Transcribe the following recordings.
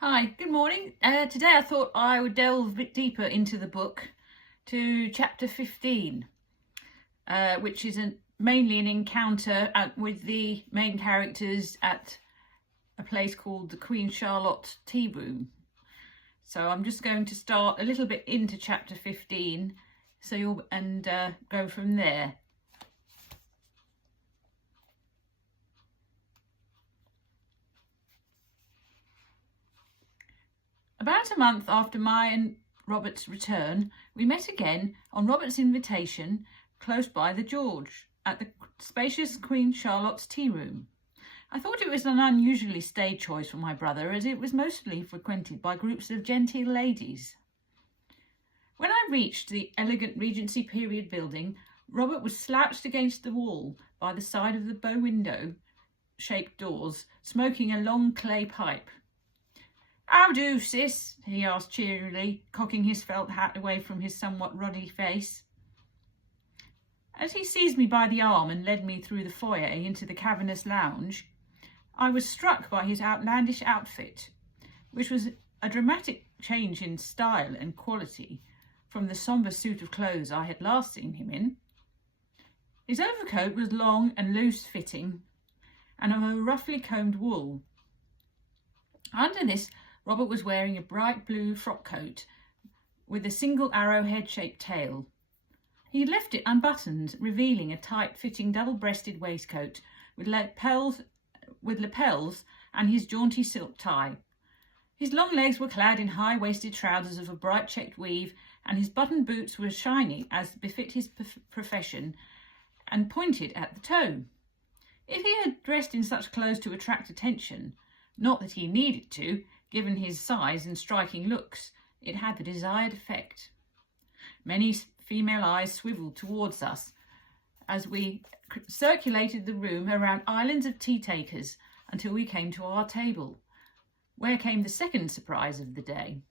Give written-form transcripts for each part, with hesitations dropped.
Hi, good morning. Today I thought I would delve a bit deeper into the book to chapter 15, which is mainly an encounter with the main characters at a place called the Queen Charlotte Tea Room. So I'm just going to start a little bit into chapter 15 and go from there. About a month after my and Robert's return, we met again on Robert's invitation close by the George at the spacious Queen Charlotte's tea room. I thought it was an unusually staid choice for my brother, as it was mostly frequented by groups of genteel ladies. When I reached the elegant Regency period building, Robert was slouched against the wall by the side of the bow window-shaped doors, smoking a long clay pipe. "How do, sis?" he asked cheerily, cocking his felt hat away from his somewhat ruddy face. As he seized me by the arm and led me through the foyer into the cavernous lounge, I was struck by his outlandish outfit, which was a dramatic change in style and quality from the sombre suit of clothes I had last seen him in. His overcoat was long and loose-fitting, and of a roughly combed wool. Under this, Robert was wearing a bright blue frock coat with a single arrowhead-shaped tail. He had left it unbuttoned, revealing a tight-fitting double-breasted waistcoat with lapels and his jaunty silk tie. His long legs were clad in high-waisted trousers of a bright checked weave, and his buttoned boots were shiny as befit his profession and pointed at the toe. If he had dressed in such clothes to attract attention, not that he needed to, given his size and striking looks, it had the desired effect. Many female eyes swiveled towards us as we circulated the room around islands of tea-takers until we came to our table, where came the second surprise of the day.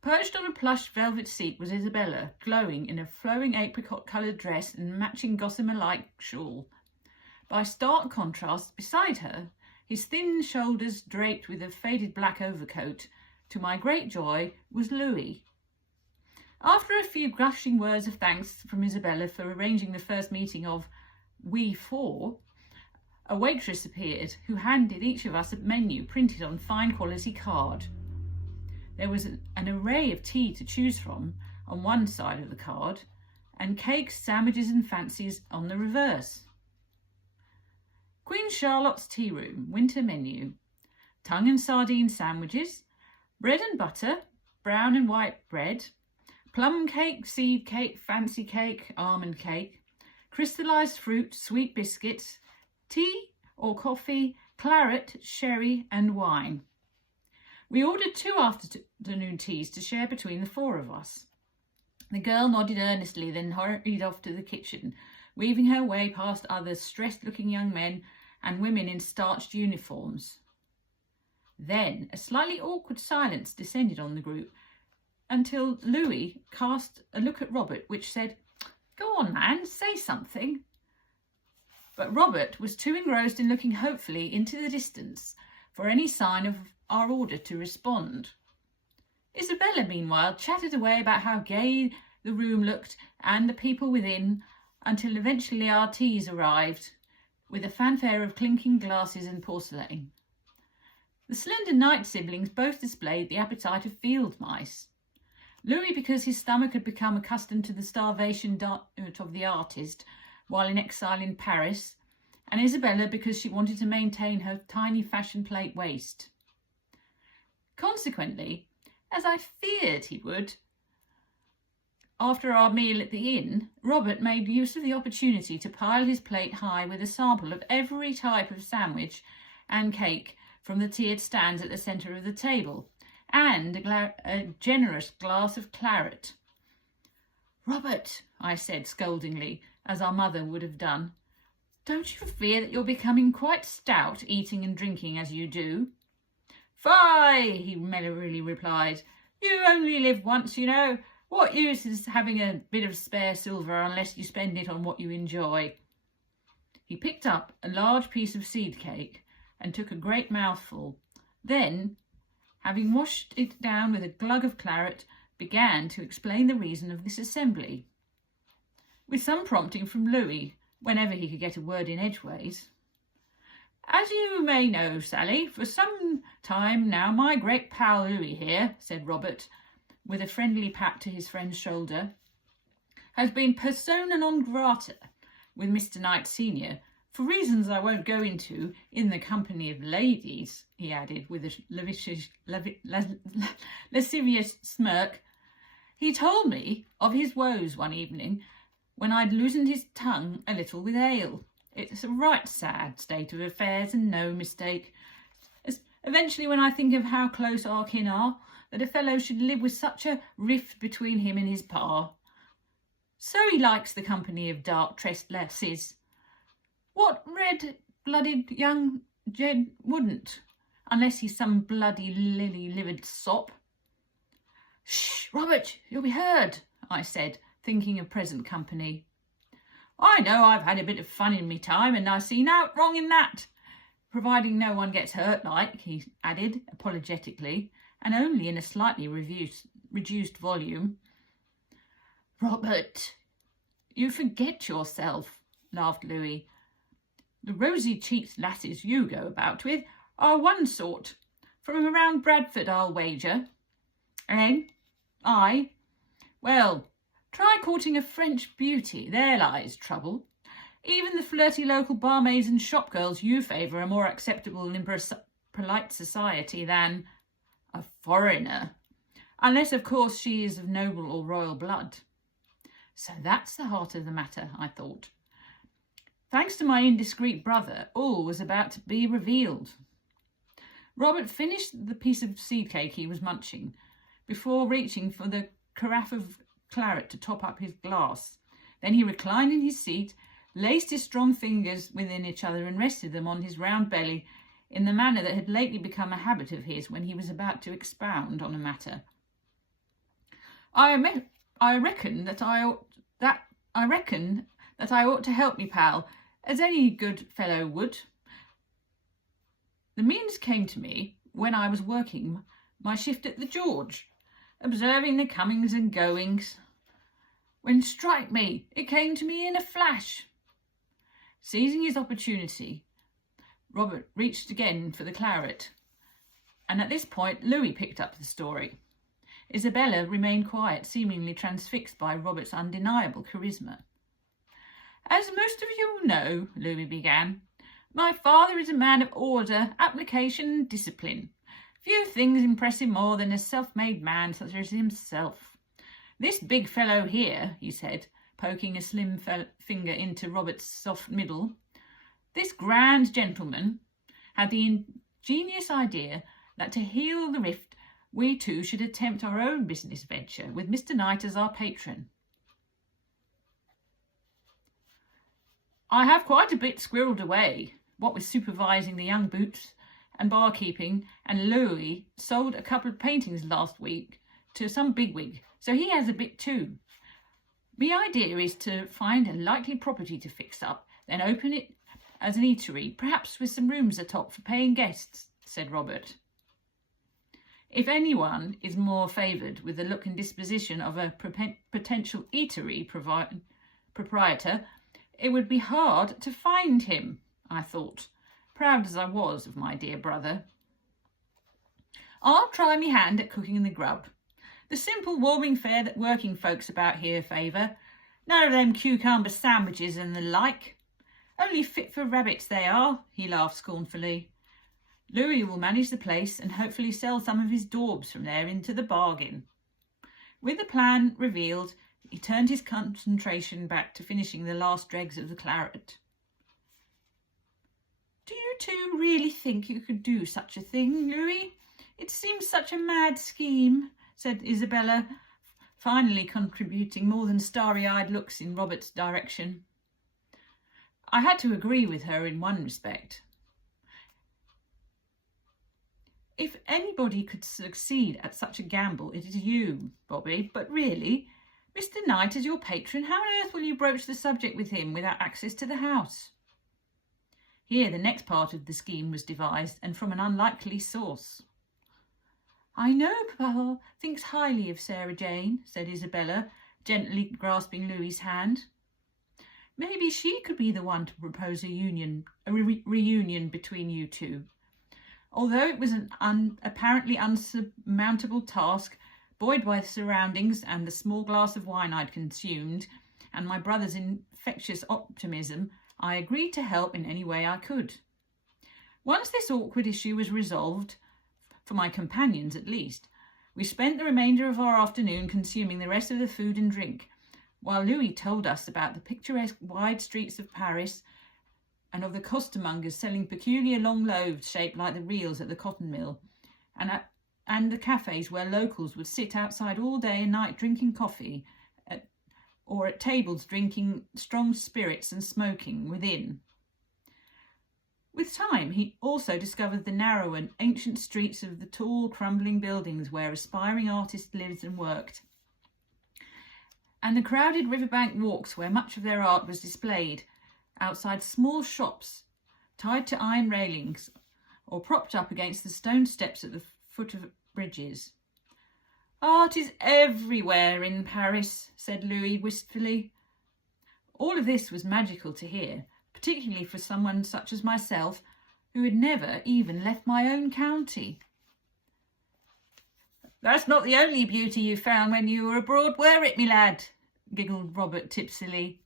Perched on a plush velvet seat was Isabella, glowing in a flowing apricot-coloured dress and matching gossamer-like shawl. By stark contrast, beside her, his thin shoulders draped with a faded black overcoat, to my great joy, was Louis. After a few gushing words of thanks from Isabella for arranging the first meeting of we four, a waitress appeared who handed each of us a menu printed on fine quality card. There was an array of tea to choose from on one side of the card, and cakes, sandwiches and fancies on the reverse. Queen Charlotte's Tea Room, winter menu: tongue and sardine sandwiches, bread and butter, brown and white bread, plum cake, seed cake, fancy cake, almond cake, crystallized fruit, sweet biscuits, tea or coffee, claret, sherry and wine. We ordered 2 afternoon teas to share between the 4 of us. The girl nodded earnestly, then hurried off to the kitchen, weaving her way past other stressed-looking young men and women in starched uniforms. Then a slightly awkward silence descended on the group until Louis cast a look at Robert which said, "Go on, man, say something." But Robert was too engrossed in looking hopefully into the distance for any sign of our order to respond. Isabella, meanwhile, chattered away about how gay the room looked and the people within, until eventually our teas arrived, with a fanfare of clinking glasses and porcelain. The slender Knight siblings both displayed the appetite of field mice. Louis because his stomach had become accustomed to the starvation diet of the artist while in exile in Paris, and Isabella because she wanted to maintain her tiny fashion plate waist. Consequently, as I feared he would, after our meal at the inn, Robert made use of the opportunity to pile his plate high with a sample of every type of sandwich and cake from the tiered stands at the centre of the table, and a generous glass of claret. "Robert," I said scoldingly, as our mother would have done, "don't you fear that you're becoming quite stout, eating and drinking as you do?" "Fie," he merrily replied. "You only live once, you know. What use is having a bit of spare silver unless you spend it on what you enjoy?" He picked up a large piece of seed cake and took a great mouthful. Then, having washed it down with a glug of claret, began to explain the reason of this assembly, with some prompting from Louis whenever he could get a word in edgeways. "As you may know, Sally, for some time now my great pal Louis here," said Robert, with a friendly pat to his friend's shoulder, "has been persona non grata with Mr. Knight Senior, for reasons I won't go into in the company of ladies," he added with a lascivious smirk. "He told me of his woes one evening when I'd loosened his tongue a little with ale. It's a right sad state of affairs, and no mistake. Eventually, when I think of how close our kin are, that a fellow should live with such a rift between him and his pa. So he likes the company of dark-tressed lasses. What red-blooded young Jed wouldn't, unless he's some bloody lily-livered sop?" "Shh, Robert, you'll be heard," I said, thinking of present company. "I know I've had a bit of fun in me time, and I see nought wrong in that, providing no one gets hurt like," he added apologetically, and only in a slightly reduced volume. "Robert, you forget yourself," laughed Louis. "The rosy-cheeked lasses you go about with are one sort, from around Bradford, I'll wager. Eh? Aye? Well, try courting a French beauty, there lies trouble. Even the flirty local barmaids and shopgirls you favour are more acceptable in polite society than a foreigner, unless, of course, she is of noble or royal blood. So that's the heart of the matter, I thought. Thanks to my indiscreet brother, all was about to be revealed." Robert finished the piece of seed cake he was munching before reaching for the carafe of claret to top up his glass. Then he reclined in his seat, laced his strong fingers within each other and rested them on his round belly in the manner that had lately become a habit of his when he was about to expound on a matter. I reckon that I ought to help me pal, as any good fellow would. The means came to me when I was working my shift at the George, observing the comings and goings, when, strike me, it came to me in a flash." Seizing his opportunity, Robert reached again for the claret, and at this point Louis picked up the story. Isabella remained quiet, seemingly transfixed by Robert's undeniable charisma. "As most of you know," Louis began, "my father is a man of order, application and discipline. Few things impress him more than a self-made man such as himself. This big fellow here," he said, poking a slim finger into Robert's soft middle, "this grand gentleman had the ingenious idea that to heal the rift we two should attempt our own business venture with Mr. Knight as our patron. I have quite a bit squirreled away, what with supervising the young boots and barkeeping, and Louis sold a couple of paintings last week to some bigwig, so he has a bit too. The idea is to find a likely property to fix up, then open it as an eatery, perhaps with some rooms atop for paying guests," said Robert. "If anyone is more favoured with the look and disposition of a potential eatery proprietor, it would be hard to find him," I thought, proud as I was of my dear brother. "I'll try me hand at cooking the grub. The simple warming fare that working folks about here favour. None of them cucumber sandwiches and the like. Only fit for rabbits they are," he laughed scornfully. "Louis will manage the place and hopefully sell some of his daubs from there into the bargain." With the plan revealed, he turned his concentration back to finishing the last dregs of the claret. "Do you two really think you could do such a thing, Louis? It seems such a mad scheme," said Isabella, finally contributing more than starry-eyed looks in Robert's direction. I had to agree with her in one respect. If anybody could succeed at such a gamble, it is you, Bobby. But really, Mr. Knight is your patron. How on earth will you broach the subject with him without access to the house? Here the next part of the scheme was devised, and from an unlikely source. I know Papa thinks highly of Sarah Jane, said Isabella, gently grasping Louis's hand. Maybe she could be the one to propose a reunion between you two. Although it was an apparently unsurmountable task, buoyed by the surroundings and the small glass of wine I'd consumed, and my brother's infectious optimism, I agreed to help in any way I could. Once this awkward issue was resolved, for my companions at least, we spent the remainder of our afternoon consuming the rest of the food and drink, while Louis told us about the picturesque wide streets of Paris and of the costermongers selling peculiar long loaves shaped like the reels at the cotton mill, and the cafes where locals would sit outside all day and night drinking coffee, or at tables drinking strong spirits and smoking within. With time, he also discovered the narrow and ancient streets of the tall, crumbling buildings where aspiring artists lived and worked, and the crowded riverbank walks where much of their art was displayed, outside small shops tied to iron railings or propped up against the stone steps at the foot of bridges. Art is everywhere in Paris, said Louis wistfully. All of this was magical to hear, particularly for someone such as myself, who had never even left my own county. That's not the only beauty you found when you were abroad, were it, me lad? Giggled Robert tipsily.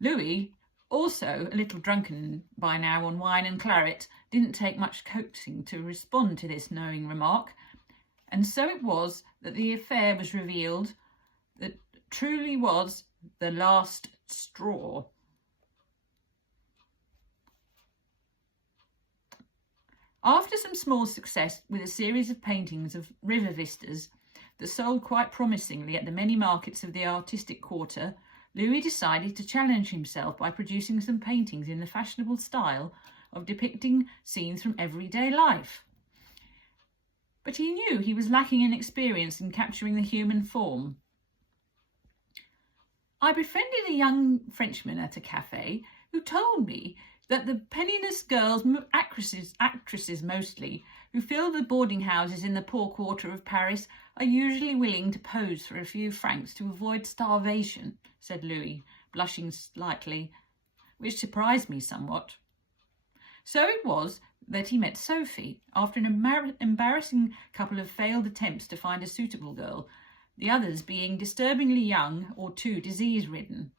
Louis, also a little drunken by now on wine and claret, didn't take much coaxing to respond to this knowing remark, and so it was that the affair was revealed that truly was the last straw. After some small success with a series of paintings of river vistas that sold quite promisingly at the many markets of the artistic quarter, Louis decided to challenge himself by producing some paintings in the fashionable style of depicting scenes from everyday life. But he knew he was lacking in experience in capturing the human form. I befriended a young Frenchman at a cafe who told me that the penniless girls, actresses mostly, who fill the boarding houses in the poor quarter of Paris, are usually willing to pose for a few francs to avoid starvation, said Louis, blushing slightly, which surprised me somewhat. So it was that he met Sophie, after an embarrassing couple of failed attempts to find a suitable girl, the others being disturbingly young or too disease-ridden.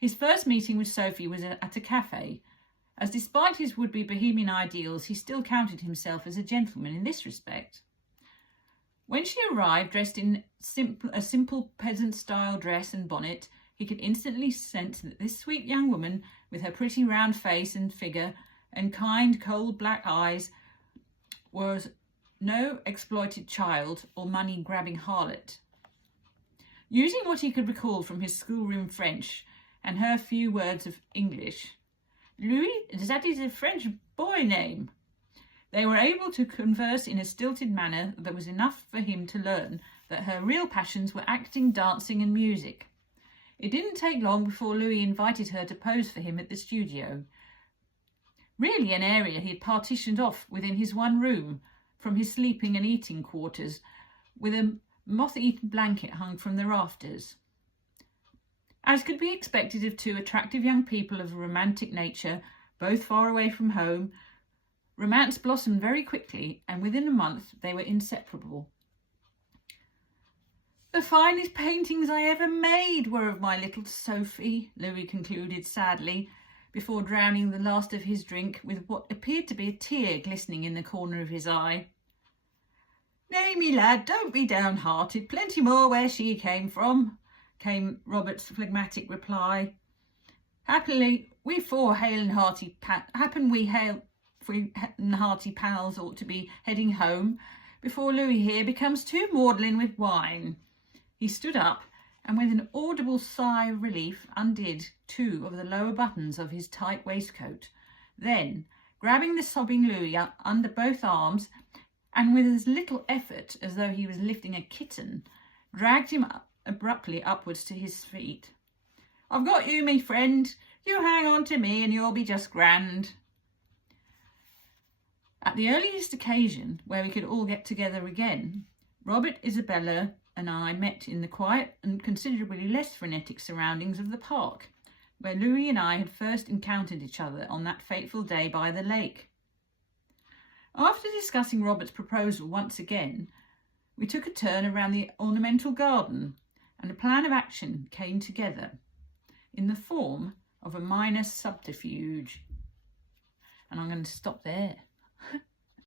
His first meeting with Sophie was at a cafe, as despite his would-be bohemian ideals, he still counted himself as a gentleman in this respect. When she arrived dressed in a simple peasant-style dress and bonnet, he could instantly sense that this sweet young woman, with her pretty round face and figure and kind, cold black eyes, was no exploited child or money-grabbing harlot. Using what he could recall from his schoolroom French and her few words of English, Louis, that is a French boy name. They were able to converse in a stilted manner that was enough for him to learn that her real passions were acting, dancing and music. It didn't take long before Louis invited her to pose for him at the studio, really an area he had partitioned off within his one room from his sleeping and eating quarters, with a moth-eaten blanket hung from the rafters. As could be expected of two attractive young people of a romantic nature, both far away from home, romance blossomed very quickly, and within a month they were inseparable. The finest paintings I ever made were of my little Sophie, Louis concluded sadly, before drowning the last of his drink with what appeared to be a tear glistening in the corner of his eye. Nay, me lad, don't be downhearted. Plenty more where she came from, came Robert's phlegmatic reply. Happily, we four hale and hearty pals ought to be heading home before Louis here becomes too maudlin with wine. He stood up and with an audible sigh of relief undid two of the lower buttons of his tight waistcoat. Then, grabbing the sobbing Louis up under both arms, and with as little effort as though he was lifting a kitten, dragged him abruptly upwards to his feet. I've got you, me friend. You hang on to me and you'll be just grand. At the earliest occasion where we could all get together again, Robert, Isabella and I met in the quiet and considerably less frenetic surroundings of the park, where Louis and I had first encountered each other on that fateful day by the lake. After discussing Robert's proposal once again, we took a turn around the ornamental garden, and a plan of action came together in the form of a minor subterfuge. And I'm going to stop there.